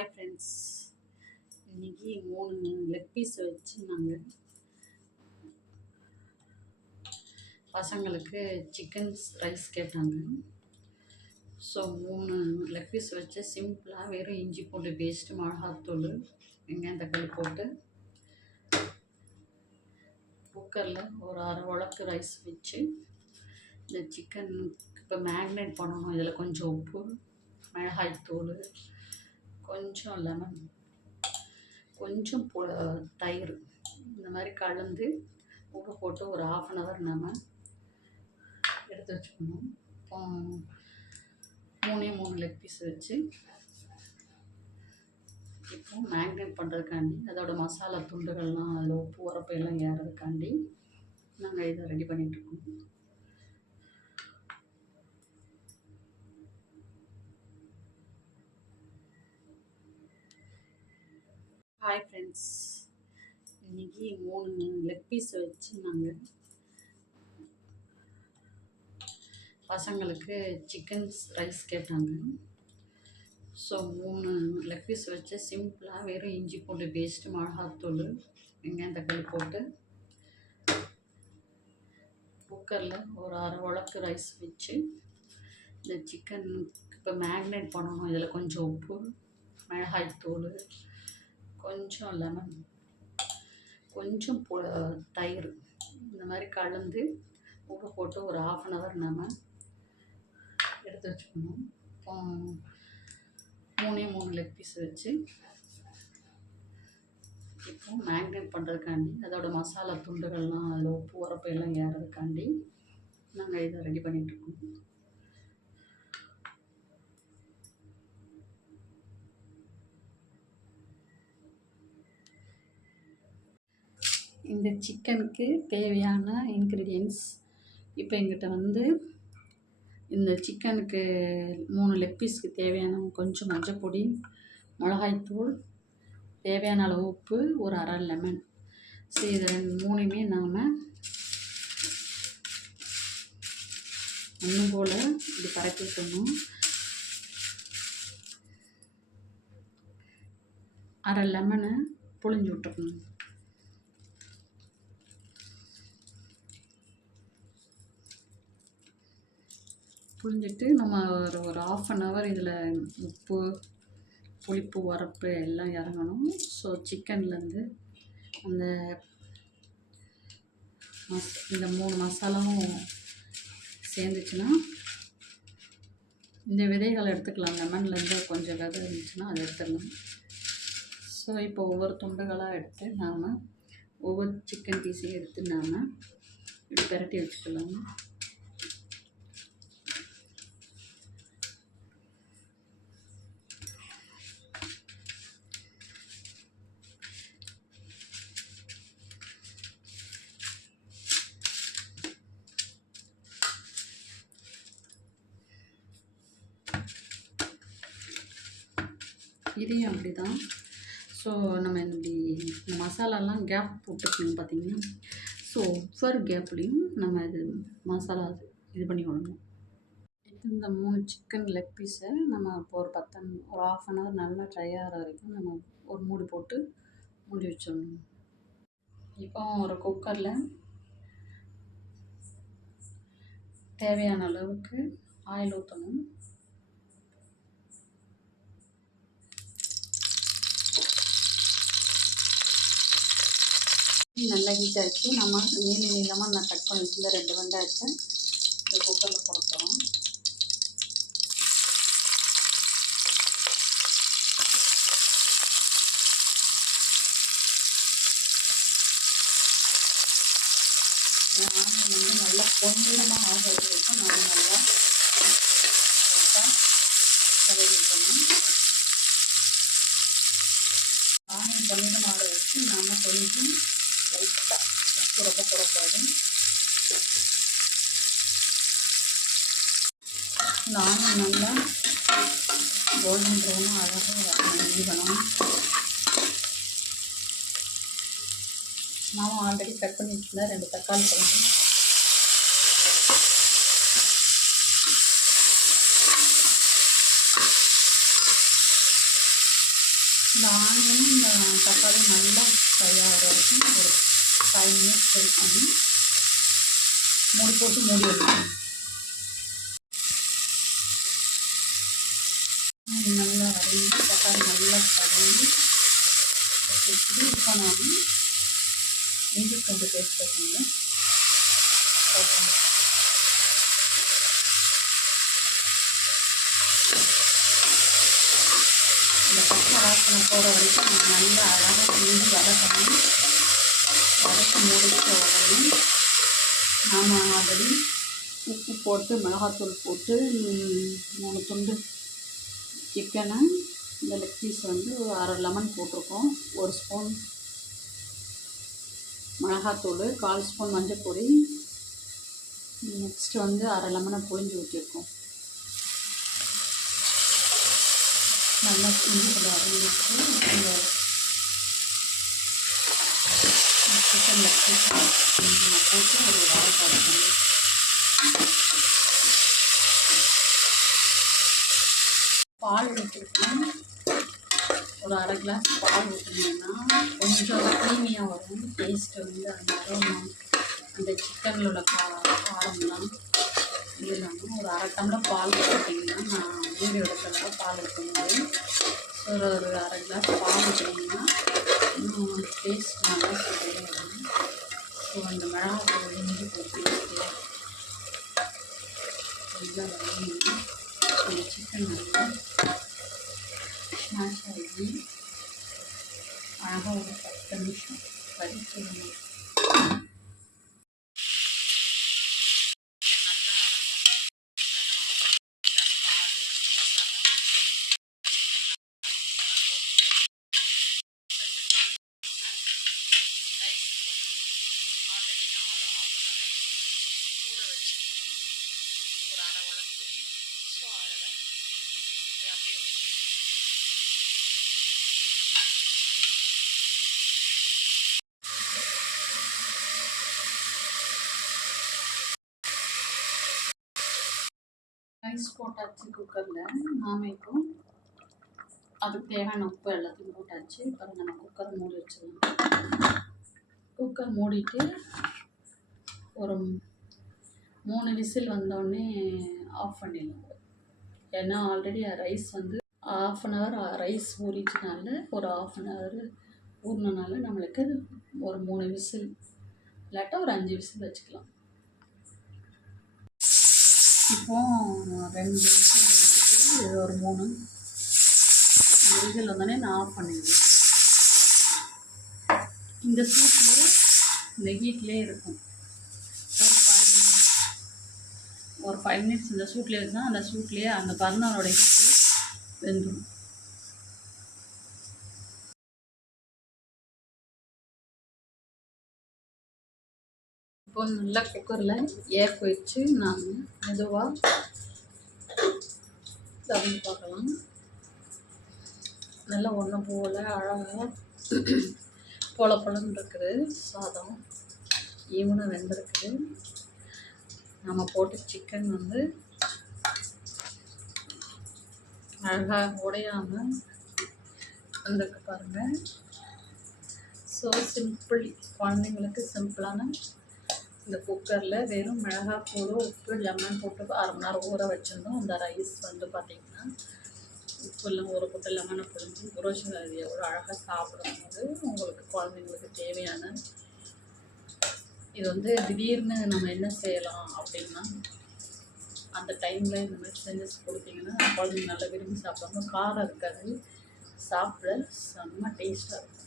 Hi friends, இன்றைக்கி 3 leg piece வச்சு நாங்கள் பசங்களுக்கு சிக்கன் ரைஸ் கேட்டாங்க. ஸோ 3 லெக் பீஸ் வச்சு சிம்பிளாக வெறும் இஞ்சி பூண்டு பேஸ்ட்டு, மிளகாத்தூள், வெங்காயம் தக்காளி போட்டு குக்கரில் ஒரு அரை உலக்கு ரைஸ் வச்சு இந்த சிக்கன் இப்போ மேக்னேட் பண்ணணும். இதில் கொஞ்சம் உப்பு, மிளகாய்த்தூள், கொஞ்சம் லெமன், கொஞ்சம் தயிர், இந்த மாதிரி கலந்து உப்பு போட்டு ஒரு 1/2 hour நம்ம எடுத்து வச்சுக்கணும். இப்போ 3 லெக் பீஸ் வச்சு இப்போ மேக்னேட் பண்ணுறதுக்காண்டி அதோட மசாலா துண்டுகள்லாம் அதில் உப்பு உரப்பு எல்லாம் ஏறதுக்காண்டி நாங்கள் இதை ரெடி பண்ணிகிட்ருக்கோம். ஹாய் ஃப்ரெண்ட்ஸ், இன்றைக்கி 3 லெக் பீஸ் வச்சு நாங்கள் பசங்களுக்கு சிக்கன் ரைஸ் கேட்டாங்க. ஸோ 3 லெக் பீஸ் வச்சு சிம்பிளாக வெறும் இஞ்சி பூண்டு பேஸ்ட்டு, மிளகாத்தூள், வெங்காயம் தக்காளி போட்டு குக்கரில் ஒரு அரை உலக்கு ரைஸ் வச்சு இந்த சிக்கன் இப்போ மேக்னேட் பண்ணணும். இதில் கொஞ்சம் உப்பு, மிளகாய்த்தூள், கொஞ்சம் லெமன், கொஞ்சம் தயிர், இந்த மாதிரி கலந்து உப்பு போட்டு ஒரு 1/2 hour நம்ம எடுத்து வச்சுக்கணும். இப்போ 3 லெக் பீஸ் வச்சு இப்போ மேக்னேட் பண்ணுறதுக்காண்டி அதோட மசாலா துண்டுகள்லாம் அதில் உப்பு உரப்பு எல்லாம் ஏறதுக்காண்டி நாங்கள் இதை ரெடி பண்ணிகிட்ருக்கோம். இந்த சிக்கனுக்கு தேவையான இன்க்ரீடியன்ட்ஸ் இப்போ எங்கிட்ட இந்த சிக்கனுக்கு 3 லெக் பீஸ்க்கு தேவையான கொஞ்சம் மஞ்சப்பொடி, மிளகாய்த்தூள், தேவையான அளவு உப்பு, ஒரு அரை லெமன். ஸோ இதை 3மே நாம் ஒன்று போல் இப்படி பரப்பி விட்டுணும். அரை லெமனை புழிஞ்சு விட்டுக்கணும். புழிஞ்சிட்டு நம்ம ஒரு 1/2 hour இதில் உப்பு, புளிப்பு, உரப்பு எல்லாம் இறங்கணும். ஸோ சிக்கன்லேருந்து அந்த இந்த 3 மசாலாவும் சேர்ந்துச்சுன்னா இந்த விதைகளை எடுத்துக்கலாம். லெமன்லேருந்து கொஞ்சம் விதை இருந்துச்சுன்னா அதை எடுத்துடலாம். ஸோ இப்போ ஒவ்வொரு துண்டுகளாக எடுத்து நாம் ஒவ்வொரு சிக்கன் பீஸையும் எடுத்து நாம் இப்படி பிரட்டி வச்சுக்கலாம். இதையும் அப்படி தான். ஸோ நம்ம இந்த மசாலாலாம் கேப் போட்டுக்கணும் பார்த்தீங்கன்னா. ஸோ ஒவ்வொரு கேப்லேயும் நம்ம இது மசாலா இது பண்ணி விடணும். இந்த 3 சிக்கன் லெக் பீஸை நம்ம இப்போ ஒரு 1/2 hour நல்லா ட்ரை ஆகிற வரைக்கும் நம்ம ஒரு மூடி போட்டு மூடி வச்சிடணும். இப்போ ஒரு குக்கரில் தேவையான அளவுக்கு ஆயில் ஊற்றணும். நல்லா ஹீட் ஆகிடுச்சு. நம்ம நீளமாக நான் கட் பண்ணி வச்சுருந்த 2 வெங்காயத்தை இந்த குக்கரில் போடுறோம். நல்லா பொன்னிறமாக ஆகிறது வரைக்கும் நம்ம நல்லா விளைவிக்கணும். ஆனியன் பொன்னிறமாக ஆக வச்சு நாம் கொஞ்சம் லைட்டாக உப்பு ரொம்ப போடக்கூடாது. இந்த ஆனியன் நல்லா கோல்டன் ப்ரௌனாக அழகாக வேகணும். நான் ஆல்ரெடி கட் பண்ணி வச்சுருந்தேன் 2 தக்காளி பழம். இந்த ஆனியனும் இந்த தக்காளி நல்லா ஃப்ரை ஆகிற வரைக்கும் ஒரு 5 மினிட்ஸ் ஃப்ரை பண்ணி மூடி போட்டு மூடி வைக்கணும். நல்லா வரைஞ்சி தக்காளி நல்லா வரைஞ்சி வச்சுட்டு இப்போ நான் இஞ்சி கொஞ்சம் பேஸ்ட் வைக்கணும். இந்த பச்சை வாசனை போகிற வரைக்கும் நம்ம நல்லா அழகாக இஞ்சி வதக்கணும். வதக்கி முடிச்ச உடனே நாம் ஆல்ரெடி உப்பு போட்டு மிளகாத்தூள் போட்டு 3 துண்டு சிக்கனை இந்த லெக் பீஸ் வந்து ஒரு அரை லெமன் போட்டிருக்கோம். 1 ஸ்பூன் மிளகாத்தூள், 1/4 ஸ்பூன் மஞ்சள் பொடி, நெக்ஸ்ட்டு வந்து அரை லெமனை புழிஞ்சு ஊற்றிருக்கோம். நல்லா இஞ்சி கொஞ்சம் அரைஞ்சிட்டு இந்த சிக்கன் லெக் பீஸ் போட்டு ஒரு வாழைக்காய் பண்ணி பால் ஊற்றிருக்கோம். ஒரு அரை கிளாஸ் பால் ஊற்றினீங்கன்னா கொஞ்சம் க்ரீமியாக வரும். டேஸ்ட்டு வந்து அந்த அரோமா அந்த சிக்கனில் உள்ள காரம்லாம் இல்லாமல் ஒரு அரை டம்ளர் பால் ஊற்றிட்டிங்கன்னா நான் வீடியோ எடுக்கிறதா பால் ஊற்றும்போது ஒரு அரை கிளாஸ் பால் ஊற்றினீங்கன்னா இன்னும் டேஸ்ட் நல்லா சூப்பராக வரும். ஸோ அந்த மிளகாத்தூள் இஞ்சி போட்டு நல்லா வதங்கினா அந்த சிக்கன் நல்லா ஸ்மாஷ் ஆகி அழகாக ஒரு 10 நிமிஷம் வதக்கிடணும். ஆல்ரெடி நான் ஒரு 1/2 hour ஊற வச்சுருந்தேன், ஒரு அரை உலக்கு. ஸோ அதில் அதை அப்படியே ஊற்றிடணும். ரைஸ் போட்டாச்சு குக்கரில். நாம் இப்போ அதுக்கு தேவையான உப்பு எல்லாத்தையும் போட்டாச்சு. இப்போ நம்ம குக்கரை மூடி வச்சிடலாம். குக்கர் மூடிட்டு ஒரு 3 விசில் வந்தோடனே ஆஃப் பண்ணிடலாம். ஏன்னா ஆல்ரெடி ரைஸ் வந்து 1/2 hour ரைஸ் ஊறிச்சினால ஒரு 1/2 hour ஊறினால நம்மளுக்கு ஒரு 3 விசில் இல்லாட்டா ஒரு 5 விசில் வச்சுக்கலாம். இப்போது 2 விசில் வச்சுட்டு ஒரு 3 விசில் வந்தோடனே நான் ஆஃப் பண்ணிடுவேன். இந்த சூட்டில் இந்த ஹீட்லேயே இருக்கும். ஒரு 5 மினிட்ஸ் இந்த சூட்லேயே இருந்தால் அந்த சூட்லேயே அந்த பர்னரோட ஹீட்லேயே வெந்துடும். இப்போ நல்லா குக்கரில் ஏர் போயிடுச்சு. நான் மெதுவாக தவிர பார்க்கலாம். நல்லா ஒன்று போல் அழகாக பொலன்னு இருக்குது. சாதம் ஈவனாக வெந்திருக்குது. நம்ம போட்ட சிக்கன் வந்து அழகாக உடையாமல் வந்திருக்கு பாருங்கள். ஸோ சிம்பிள், குழந்தைங்களுக்கு சிம்பிளான இந்த குக்கரில் வெறும் மிளகாத்தூள், உப்பு, லெமன் போட்டு 1/2 மணி நேரம் ஊற வச்சுருந்தோம். அந்த ரைஸ் வந்து பார்த்திங்கன்னா உப்புலாம் ஒரு கொட்டை லெமனை புழிஞ்சு புரோஷன் அது எவ்வளோ அழகாக சாப்பிடும்போது உங்களுக்கு குழந்தைங்களுக்கு தேவையான இது வந்து திடீர்னு நம்ம என்ன செய்யலாம் அப்படின்னா அந்த டைமில் இந்த மாதிரி செஞ்சு கொடுத்தீங்கன்னா குழந்தைங்க நல்லா விரும்பி சாப்பிடுவாங்க. காரம் இருக்காது, சாப்பிட செம்ம டேஸ்ட்டாக இருக்கும்.